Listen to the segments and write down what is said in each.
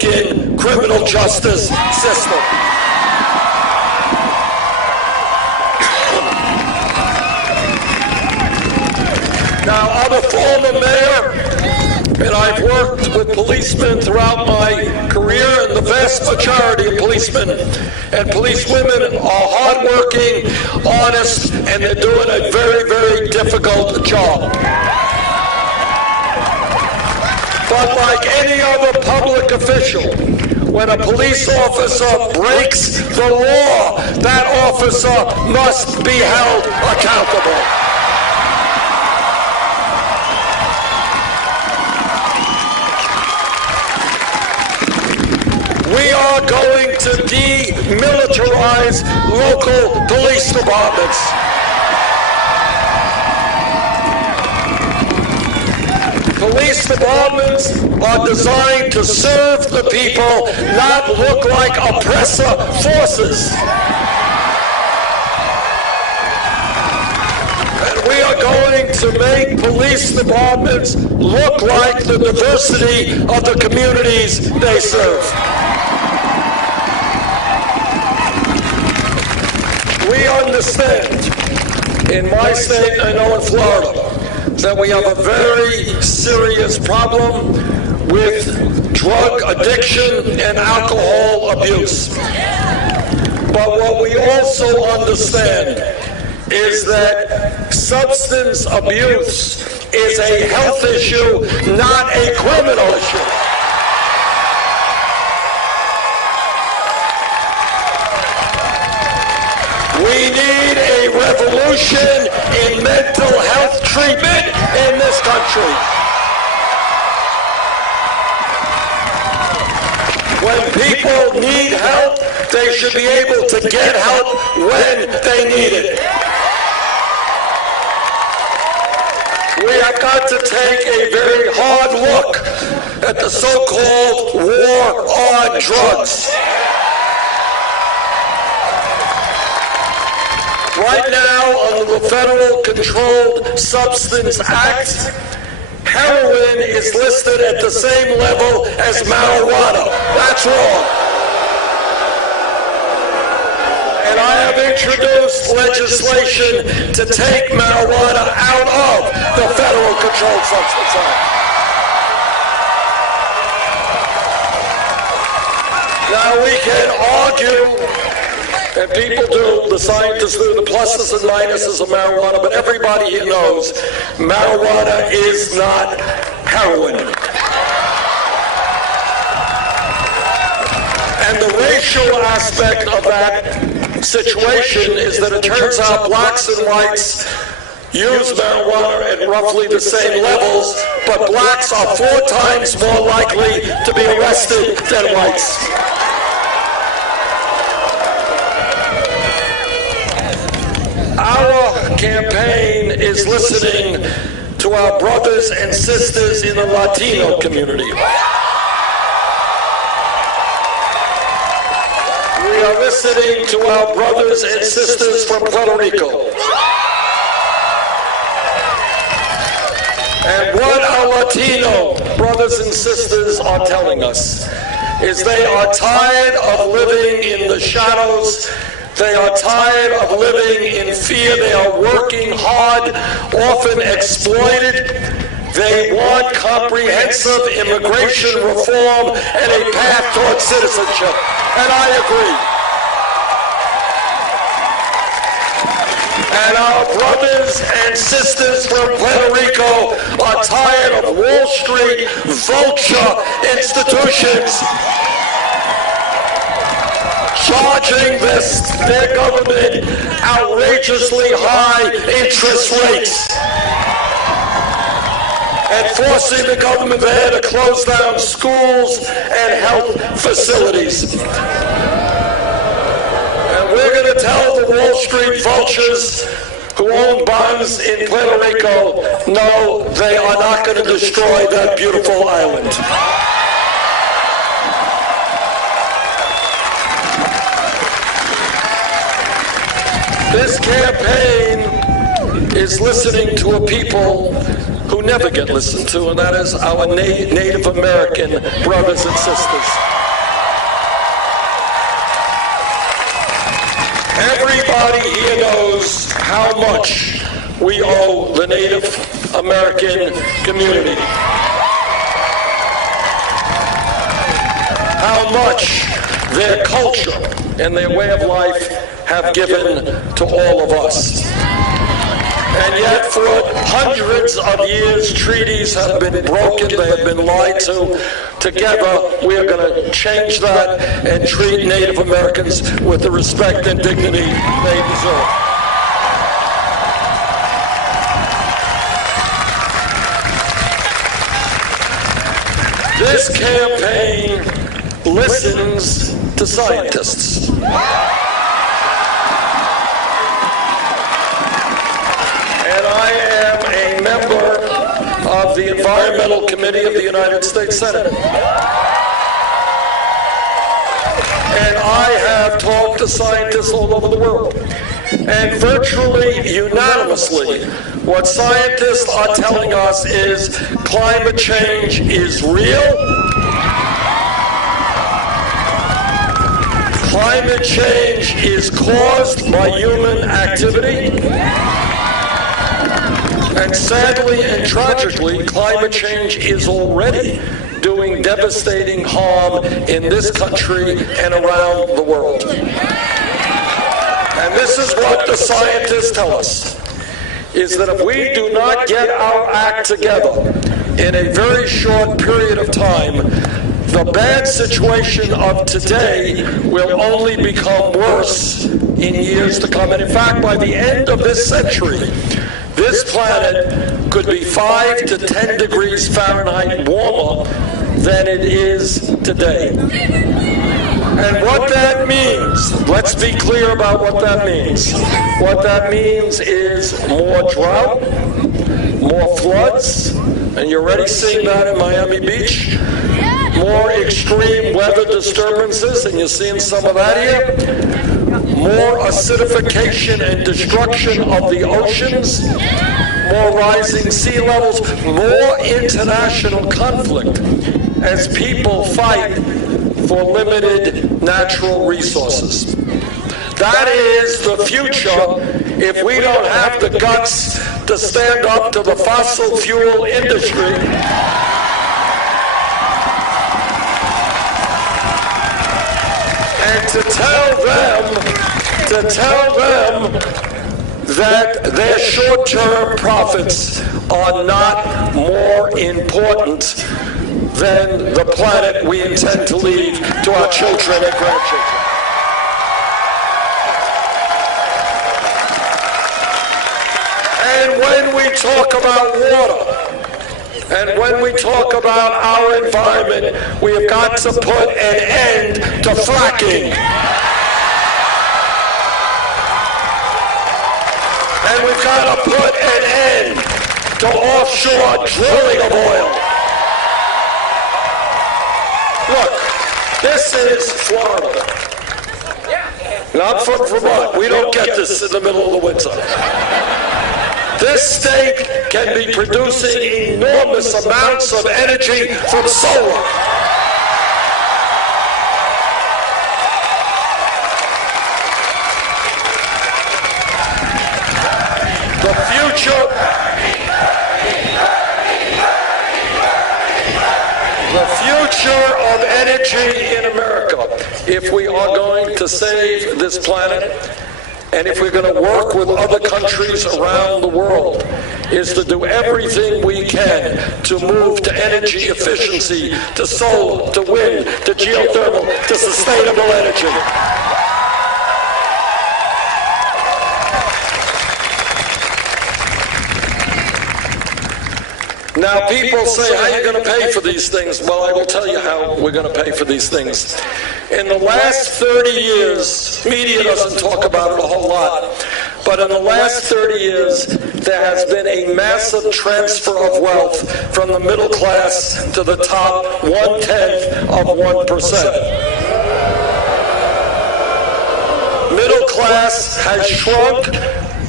broken criminal justice system. Now, I'm a former mayor, and I've worked with policemen throughout my career, and the vast majority of policemen and policewomen are hardworking, honest, and they're doing a very, very difficult job. But like any other public official, when a police officer breaks the law, that officer must be held accountable. We are going to demilitarize local police departments. Police departments are designed to serve the people, not look like oppressor forces. And we are going to make police departments look like the diversity of the communities they serve. We understand, in my state, I know in Florida, that we have a very serious problem with drug addiction and alcohol abuse. But what we also understand is that substance abuse is a health issue, not a criminal issue. We need a revolution in mental health treatment in this country. When people need help, they should be able to get help when they need it. We have got to take a very hard look at the so-called war on drugs. Right now, under the Federal Controlled Substance Act, heroin is listed at the same level as marijuana. That's wrong. And I have introduced legislation to take marijuana out of the Federal Controlled Substance Act. Now we can argue, and people do, the scientists do, the pluses and minuses of marijuana, but everybody here knows marijuana is not heroin. And the racial aspect of that situation is that it turns out blacks and whites use marijuana at roughly the same levels, but blacks are 4 times more likely to be arrested than whites. Our campaign is listening to our brothers and sisters in the Latino community. We are listening to our brothers and sisters from Puerto Rico. And what our Latino brothers and sisters are telling us is they are tired of living in the shadows. They are tired of living in fear. They are working hard, often exploited. They want comprehensive immigration reform and a path towards citizenship. And I agree. And our brothers and sisters from Puerto Rico are tired of Wall Street vulture institutions charging their government outrageously high interest rates and forcing the government there to close down schools and health facilities. And we're going to tell the Wall Street vultures who own bonds in Puerto Rico, no, they are not going to destroy that beautiful island. This campaign is listening to a people who never get listened to, and that is our Native American brothers and sisters. Everybody here knows how much we owe the Native American community. How much their culture and their way of life have given to all of us. And yet for hundreds of years, treaties have been broken, they have been lied to. Together, we are going to change that and treat Native Americans with the respect and dignity they deserve. This campaign listens to scientists. And I am a member of the Environmental Committee of the United States Senate. And I have talked to scientists all over the world. And virtually unanimously, what scientists are telling us is climate change is real. Climate change is caused by human activity. And sadly and tragically, climate change is already doing devastating harm in this country and around the world. And this is what the scientists tell us, is that if we do not get our act together in a very short period of time, the bad situation of today will only become worse in years to come. And in fact, by the end of this century, this planet could be 5 to 10 degrees Fahrenheit warmer than it is today. And what that means, let's be clear about what that means. What that means is more drought, more floods, and you're already seeing that in Miami Beach. More extreme weather disturbances, and you're seeing some of that here. More acidification and destruction of the oceans. More rising sea levels. More international conflict as people fight for limited natural resources. That is the future if we don't have the guts to stand up to the fossil fuel industry and to tell them that their short-term profits are not more important than the planet we intend to leave to our children and grandchildren. And when we talk about water, and when we talk about our environment, we have got to put an end to fracking. And we've got to put an end to offshore drilling of oil. Look, this is Florida. Now, I'm from Vermont. We don't get this in the middle of the winter. This state can be producing enormous amounts of energy from solar. The future of energy in America, if we are going to save this planet, and if we're going to work with other countries around the world, is to do everything we can to move to energy efficiency, to solar, to wind, to geothermal, to sustainable energy. Now, people say, how are you going to pay for these things? Well, I will tell you how we're going to pay for these things. In the last 30 years, media doesn't talk about it a whole lot, but in the last 30 years, there has been a massive transfer of wealth from the middle class to the top 1/10 of 1%. Middle class has shrunk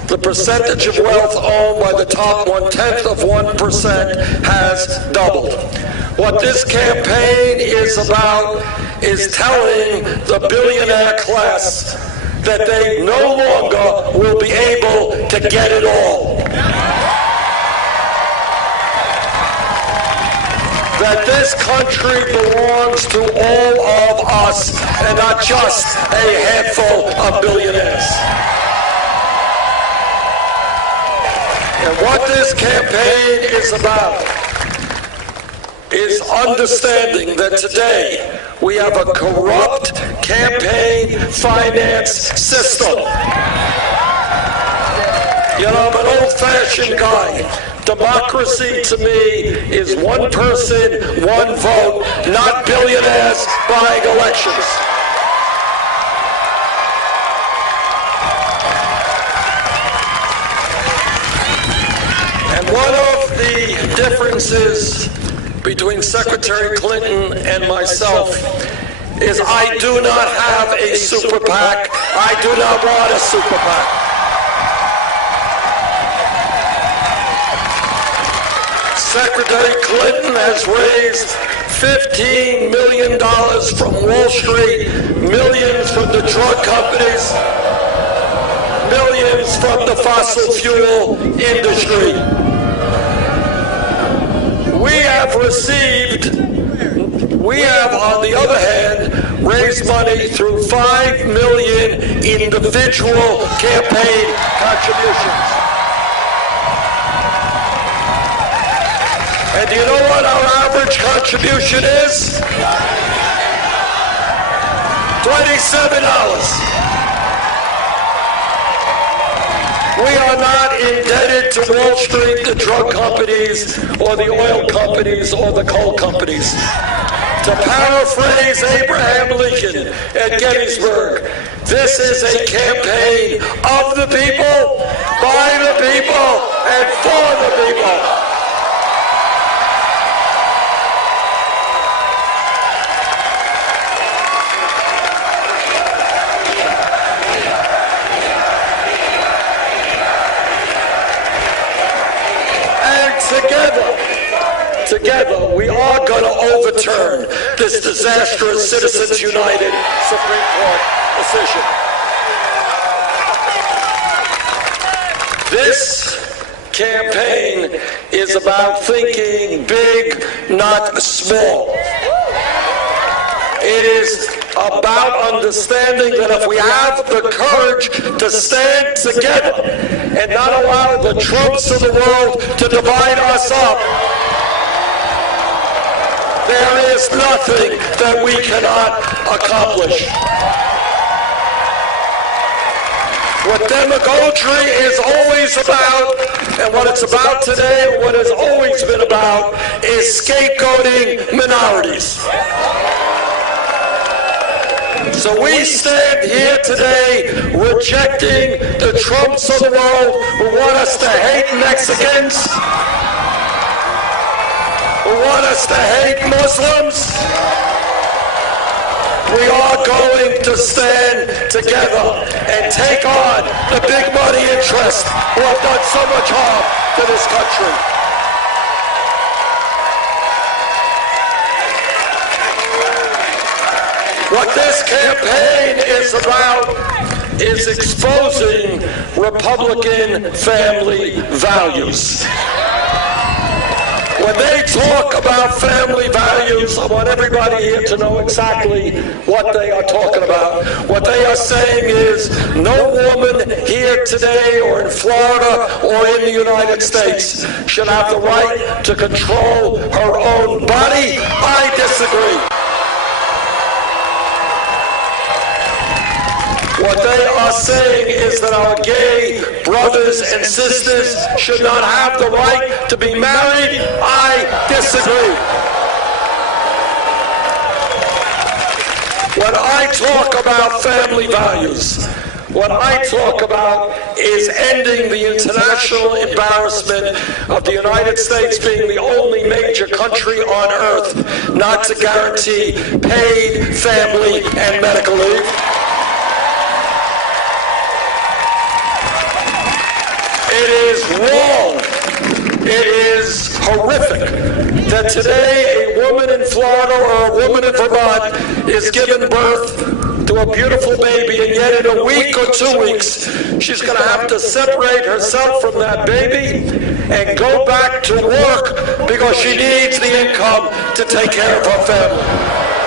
the percentage of wealth owned by the top 1/10 of 1% has doubled. What this campaign is about is telling the billionaire class that they no longer will be able to get it all. That this country belongs to all of us and not just a handful of billionaires. And what this campaign is about is understanding that today we have a corrupt campaign finance system. You know, I'm an old-fashioned guy. Democracy to me is one person, one vote, not billionaires buying elections. And one of the differences between Secretary Clinton and myself is I do not have a super PAC. I do not want a super PAC. Secretary Clinton has raised $15 million from Wall Street, millions from the drug companies, millions from the fossil fuel industry. We have, on the other hand, raised money through 5 million individual campaign contributions. And do you know what our average contribution is? $27. We are not indebted to Wall Street, the drug companies, or the oil companies, or the coal companies. To paraphrase Abraham Lincoln at Gettysburg, this is a campaign of the people, by the people, and for the people. Together, we are going to overturn this disastrous Citizens United Supreme Court decision. This campaign is about thinking big, not small. It is about understanding that if we have the courage to stand together and not allow the Trumps of the world to divide us up, there is nothing that we cannot accomplish. What demagoguery is always about, and what it's about today, what it's always been about, is scapegoating minorities. So we stand here today rejecting the Trumps of the world who want us to hate Mexicans, who want us to hate Muslims. We are going to stand together and take on the big money interests who have done so much harm to this country. What this campaign is about is exposing Republican family values. When they talk about family values, I want everybody here to know exactly what they are talking about. What they are saying is no woman here today or in Florida or in the United States should have the right to control her own body. I disagree. What they are saying is that our gay brothers and sisters should not have the right to be married. I disagree. When I talk about family values, what I talk about is ending the international embarrassment of the United States being the only major country on earth not to guarantee paid family and medical leave. It is wrong. It is horrific that today a woman in Florida or a woman in Vermont is giving birth to a beautiful baby, and yet in a week or 2 weeks, she's going to have to separate herself from that baby and go back to work because she needs the income to take care of her family.